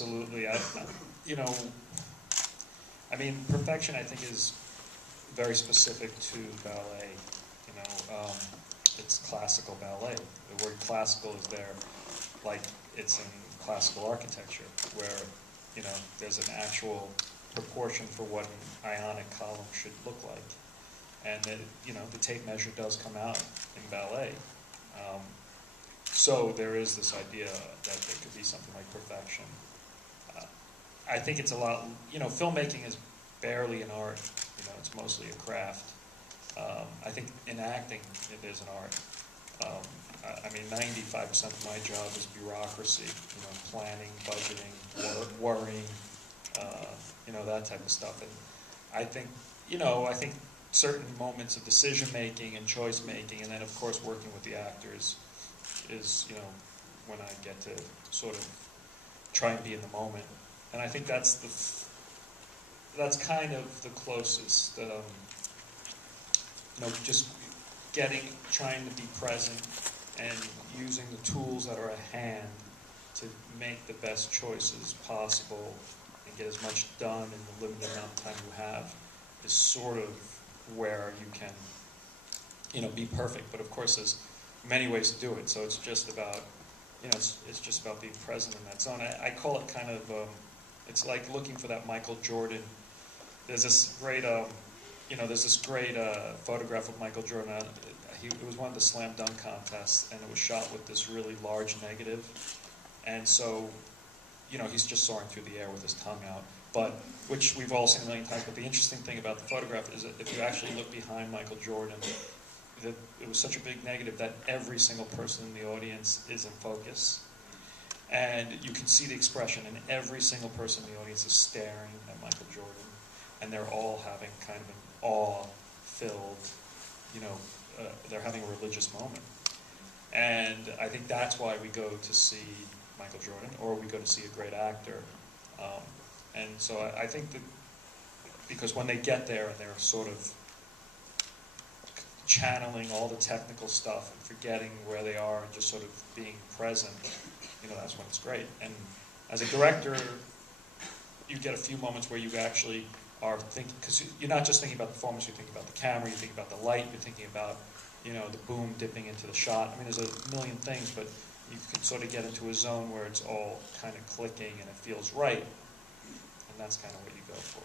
absolutely. You know, I mean, perfection, I think, is very specific to ballet. You know, it's classical ballet. The word classical is there, like it's in classical architecture, where, you know, there's an actual proportion for what an ionic column should look like. And that, you know, the tape measure does come out in ballet. So there is this idea that there could be something like perfection. I think it's a lot, you know, filmmaking is barely an art. You know, it's mostly a craft. I think in acting, it is an art. I mean, 95% of my job is bureaucracy, you know, planning, budgeting, worrying, you know, that type of stuff. And I think, you know, certain moments of decision making and choice making, and then of course working with the actors is, you know, when I get to sort of try and be in the moment. And I think that's kind of the closest, you know, just trying to be present and using the tools that are at hand to make the best choices possible and get as much done in the limited amount of time you have is sort of where you can, you know, be perfect. But of course, there's many ways to do it. So it's just about, you know, it's just about being present in that zone. I call it kind of, it's like looking for that Michael Jordan. There's this great, you know, photograph of Michael Jordan. It was one of the slam dunk contests, and it was shot with this really large negative. And so, you know, he's just soaring through the air with his tongue out. But, which we've all seen a million times, but the interesting thing about the photograph is that if you actually look behind Michael Jordan, it was such a big negative that every single person in the audience is in focus. And you can see the expression, and every single person in the audience is staring at Michael Jordan. And they're all having kind of an awe-filled, you know, they're having a religious moment. And I think that's why we go to see Michael Jordan, or we go to see a great actor. And so I think that, because when they get there and they're sort of channeling all the technical stuff and forgetting where they are and just sort of being present, you know, that's when it's great. And as a director, you get a few moments where you actually are thinking, because you're not just thinking about the performance, you're thinking about the camera, you're thinking about the light, you're thinking about, you know, the boom dipping into the shot. I mean, there's a million things, but you can sort of get into a zone where it's all kind of clicking and it feels right. And that's kind of what you go for.